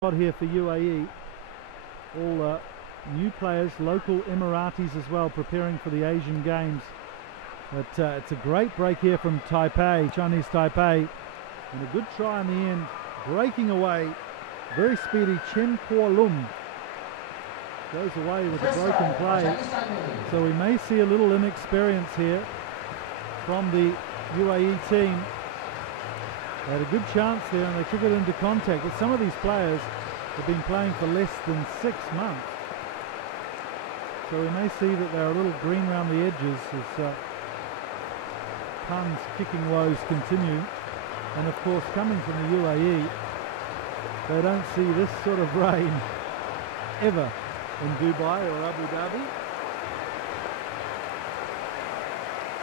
Here for UAE, all new players, local Emiratis as well, preparing for the Asian Games. But it's a great break here from Taipei, Chinese Taipei, and a good try in the end, breaking away, very speedy. Chen Kuo-lum goes away with a broken play, so we may see a little inexperience here from the UAE team. They had a good chance there and they took it into contact, but some of these players have been playing for less than 6 months. So we may see that they're a little green around the edges as Pun's kicking woes continue. And of course, coming from the UAE, they don't see this sort of rain ever in Dubai or Abu Dhabi.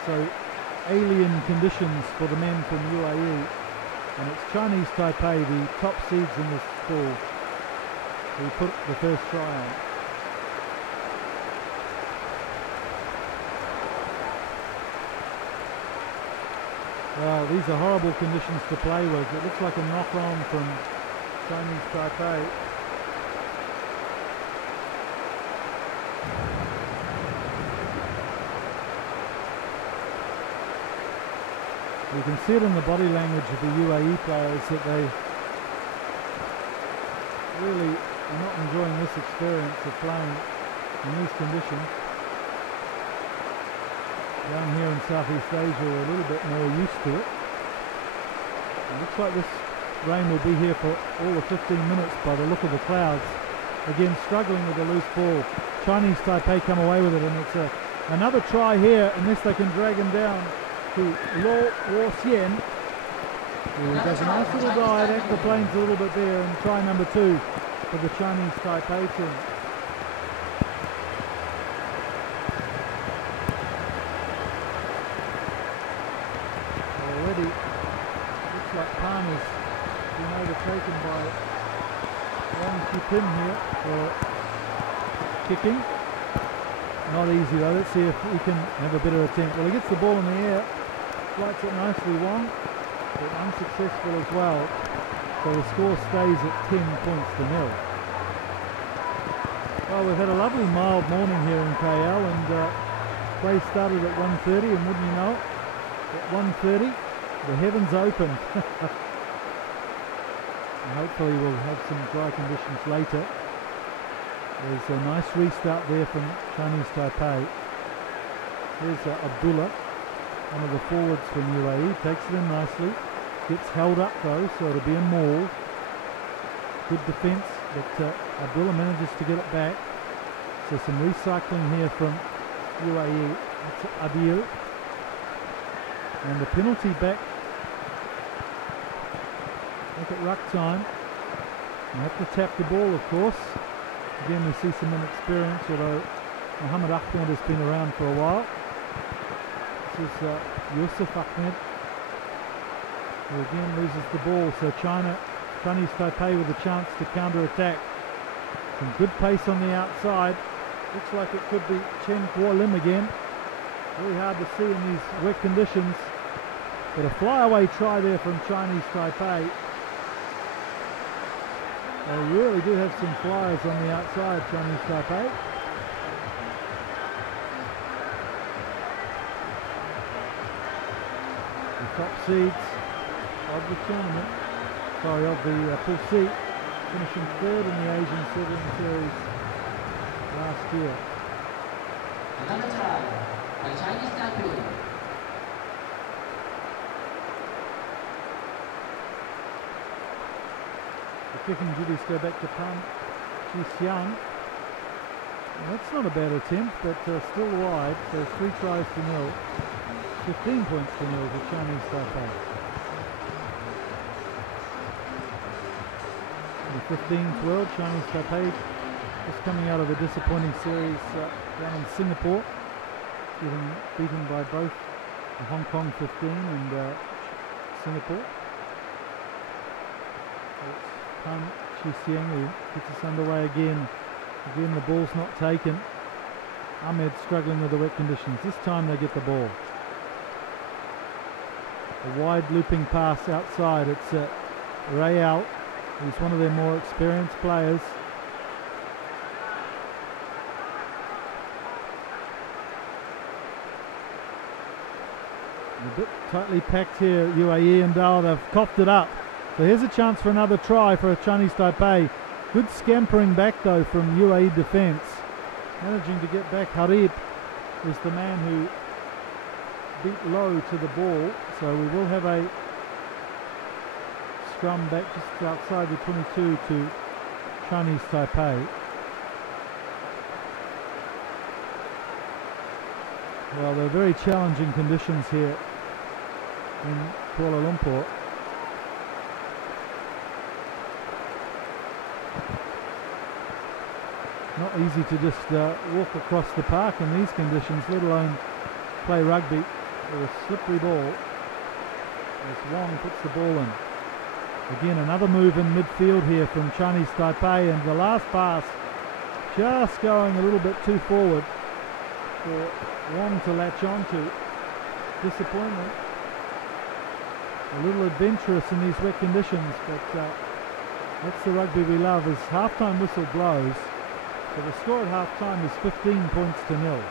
So alien conditions for the men from UAE. And it's Chinese Taipei, the top seeds in this pool, who put the first try on. Well, these are horrible conditions to play with. It looks like a knock-on from Chinese Taipei. You can see it in the body language of the UAE players that they really are not enjoying this experience of playing in these conditions. Down here in Southeast Asia, we're a little bit more used to it. It looks like this rain will be here for all the 15 minutes by the look of the clouds. Again, struggling with the loose ball. Chinese Taipei come away with it, and it's another try here, unless they can drag him down to Lo Xian, who does a nice little dive, aquaplanes a little bit there, and try number 2 for the Chinese Taipei team. Already looks like Palmer's been overtaken by Wang Qipin here for kicking. Not easy though. Let's see if he can have a better attempt. Well, he gets the ball in the air, flights it nicely, Wong, but unsuccessful as well. So the score stays at 10 points to 0. Well, we've had a lovely mild morning here in KL, and play started at 1:30, and wouldn't you know it, at 1:30 the heavens opened. And hopefully we'll have some dry conditions later. There's a nice restart there from Chinese Taipei. Here's Abdullah, one of the forwards from UAE, takes it in nicely, gets held up though, so it'll be a maul. Good defence, but Abdullah manages to get it back. So some recycling here from UAE. It's Adil. And the penalty back. Look at ruck time. You have to tap the ball, of course. Again, we see some inexperience, although Mohammed Ahmed has been around for a while. This is Yusuf Ahmed, who again loses the ball. So Chinese Taipei with a chance to counter-attack. Some good pace on the outside. Looks like it could be Chen Kuo-lum again. Very hard to see in these wet conditions. But a flyaway try there from Chinese Taipei. They really do have some flyers on the outside, Chinese Taipei. The top seeds of the tournament, of the pool C, finishing 3rd in the Asian Southern Series last year. Another try by Chinese Taipei. The kicking duties go back to Pan Chi-xiang. That's not a bad attempt, but still wide, so 3 tries to 0. 15 points to 0 for Chinese Taipei. The 15th world, Chinese Taipei just coming out of a disappointing series down in Singapore, getting beaten by both the Hong Kong 15 and Singapore. Pan Chi-xiang who gets us underway again. Again, the ball's not taken. Ahmed struggling with the wet conditions. This time they get the ball. A wide looping pass outside. It's Rayal He's one of their more experienced players. A bit tightly packed here, UAE and Dal. They've coughed it up. So here's a chance for another try for Chinese Taipei. Good scampering back though from UAE defence. Managing to get back. Harib is the man who beat low to the ball. So we will have a scrum back just outside the 22 to Chinese Taipei. Well, they're very challenging conditions here in Kuala Lumpur. Not easy to just walk across the park in these conditions, let alone play rugby with a slippery ball as Wong puts the ball in. Again, another move in midfield here from Chinese Taipei, and the last pass just going a little bit too forward for Wong to latch on to. Disappointment. A little adventurous in these wet conditions, but that's the rugby we love. As half-time whistle blows, so the score at half-time is 15 points to 0.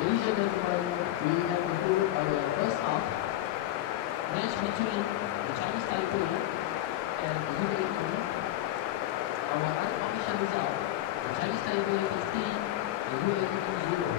Ladies and gentlemen, we have concluded our first half. Match between the Chinese Taipei and the UAE. Our unofficial result: the Chinese Taipei 15, the UAE 0.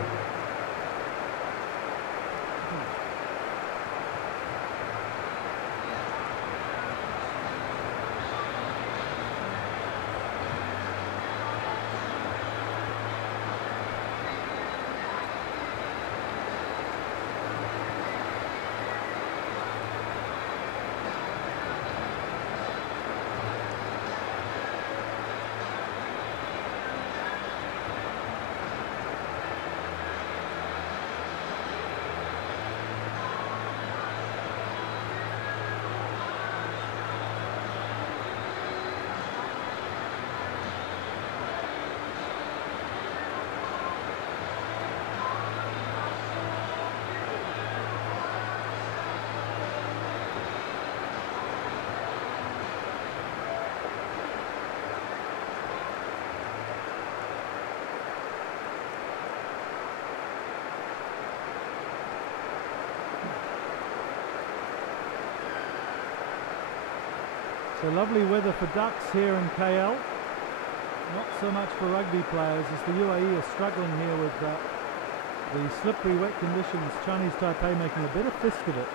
So lovely weather for ducks here in KL. Not so much for rugby players, as the UAE are struggling here with the slippery wet conditions. Chinese Taipei making a better fist of it,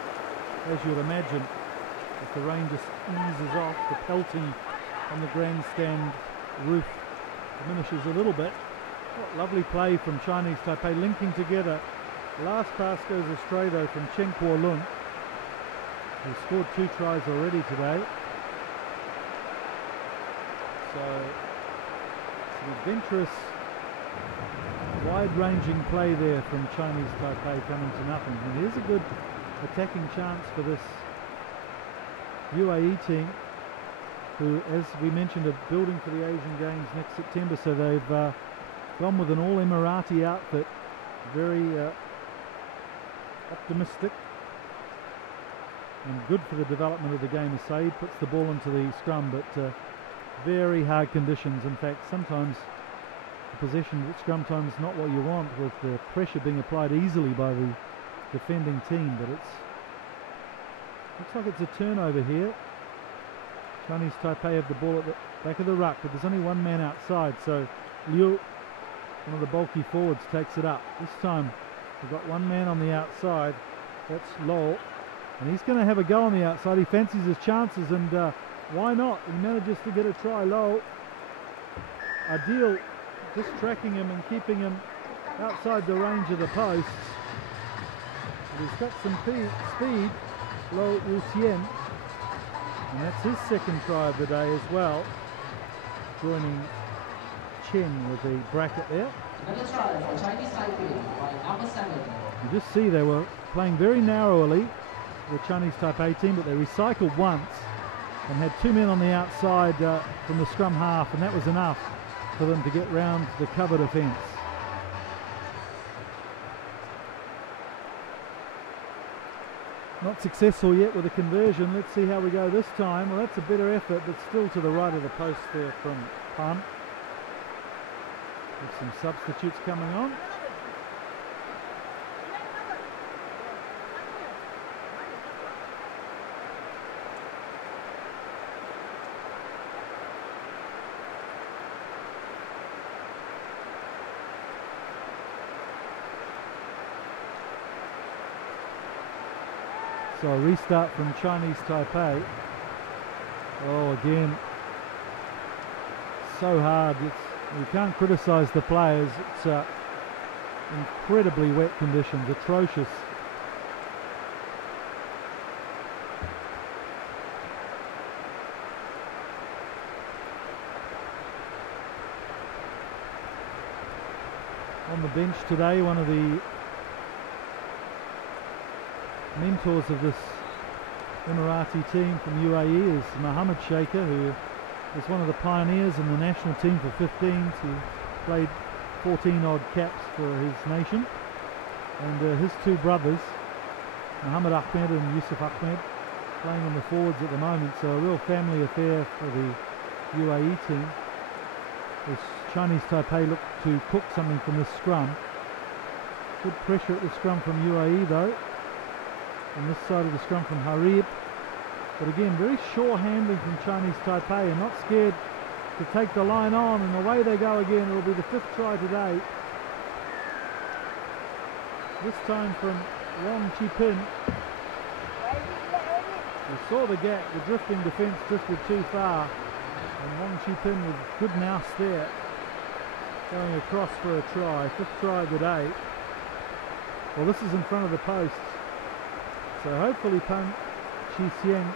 as you would imagine, as the rain just eases off. The pelting on the grandstand roof diminishes a little bit. What lovely play from Chinese Taipei, linking together. Last pass goes astray though from Cheng Kuo Lun, who scored 2 tries already today. So some adventurous, wide-ranging play there from Chinese Taipei coming to nothing. And here's a good attacking chance for this UAE team, who, as we mentioned, are building for the Asian Games next September. So they've gone with an all-Emirati outfit, very optimistic and good for the development of the game. As Saeed puts the ball into the scrum, but very hard conditions. In fact, sometimes the possession at scrum time is not what you want, with the pressure being applied easily by the defending team. But it's looks like it's a turnover here. Chinese Taipei have the ball at the back of the ruck, but there's only one man outside, so Liu, one of the bulky forwards, takes it up. This time we've got one man on the outside, that's Lowell, and he's going to have a go on the outside. He fancies his chances, and why not? He manages to get a try. Lowell, Adil just tracking him and keeping him outside the range of the posts. But he's got some speed, Lo Wuxian, and that's his second try of the day as well, joining Chen with the bracket there. Another try for Chinese Taipei by number 7. You just see they were playing very narrowly, the Chinese Taipei team, but they recycled once. and had 2 men on the outside from the scrum half, and that was enough for them to get round the cover defence. Not successful yet with the conversion. Let's see how we go this time. Well, that's a better effort, but still to the right of the post there from Pan. With some substitutes coming on. So a restart from Chinese Taipei. Oh, again, so hard. You can't criticise the players. It's incredibly wet conditions, atrocious. On the bench today, one of the mentors of this Emirati team from UAE is Mohammed Shaker, who is one of the pioneers in the national team for 15s. He played 14 odd caps for his nation, and his two brothers, Mohammed Ahmed and Yusuf Ahmed, playing in the forwards at the moment, so a real family affair for the UAE team. As Chinese Taipei look to cook something from this scrum. Good pressure at the scrum from UAE though. On this side of the scrum from Harib, but again very sure handling from Chinese Taipei, and not scared to take the line on, and away they go again. It will be the 5th try today, this time from Wong Chi-pin. We saw the gap, the drifting defence drifted too far, and Wong Chi-pin with good nous there, going across for a try, 5th try of the day. Well, this is in front of the posts. So hopefully Pan Chi-sieng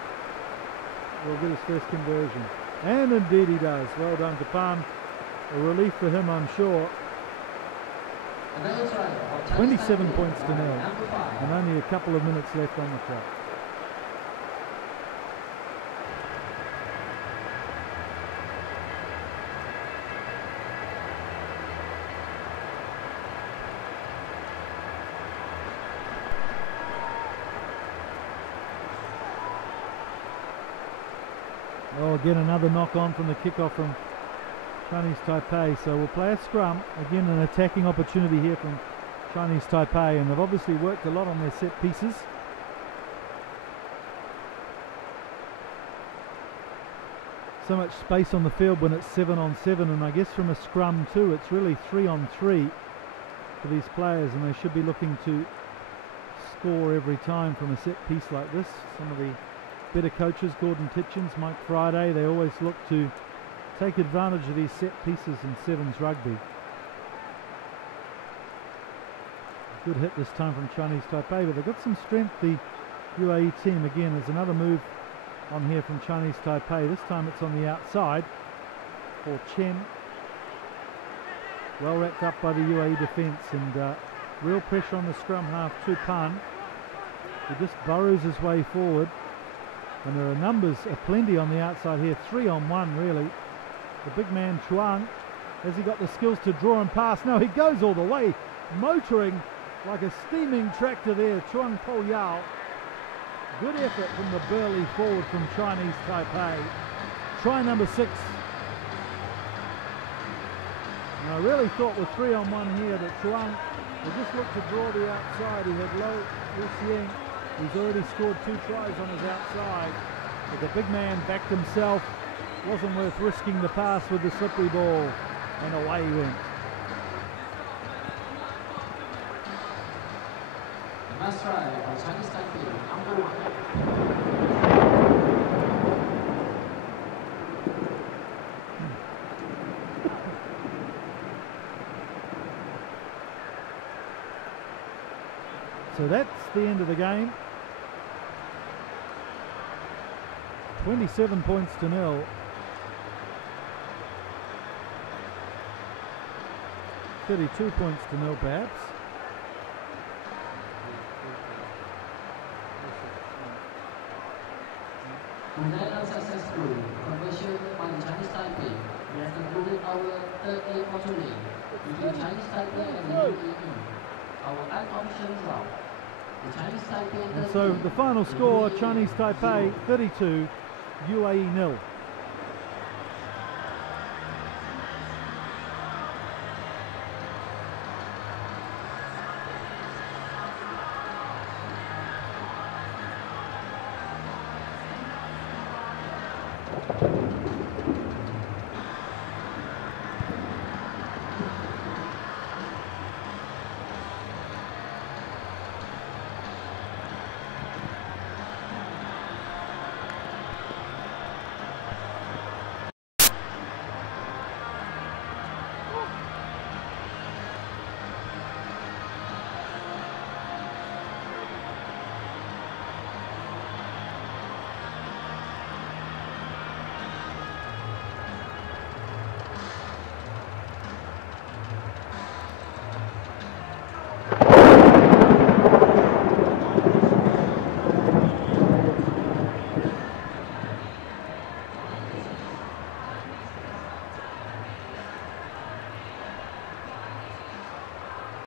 will get his first conversion. And indeed he does. Well done to Pan. A relief for him, I'm sure. 27 points to nil. And only a couple of minutes left on the clock. Oh, again another knock on from the kickoff from Chinese Taipei. So we'll play a scrum. Again an attacking opportunity here from Chinese Taipei, and they've obviously worked a lot on their set pieces. So much space on the field when it's 7 on 7, and I guess from a scrum too it's really 3 on 3 for these players, and they should be looking to score every time from a set piece like this. Some of the better coaches, Gordon Titchens, Mike Friday, they always look to take advantage of these set pieces in sevens rugby. Good hit this time from Chinese Taipei, but they've got some strength, the UAE team. Again, there's another move on here from Chinese Taipei. This time it's on the outside for Chen. Well wrapped up by the UAE defence, and real pressure on the scrum half to Pan. He just burrows his way forward. And there are numbers aplenty on the outside here, 3 on 1 really. The big man Chuang, has he got the skills to draw and pass? No, he goes all the way, motoring like a steaming tractor there, Chuang Po Yao. Good effort from the burly forward from Chinese Taipei. Try number 6. And I really thought with 3 on 1 here that Chuang would just look to draw the outside. He had Lo Lucieng. He's already scored 2 tries on his outside, but the big man backed himself. Wasn't worth risking the pass with the slippery ball, and away he went. Last try for Chinese Taipei, number 1. So that's the end of the game. 27 points to nil. 32 points to nil perhaps. And that unsuccessful third game for today between Chinese Taipei and the UAE. Our unofficial result. The Chinese Taipei And so the final score, Chinese Taipei 32, UAE 0.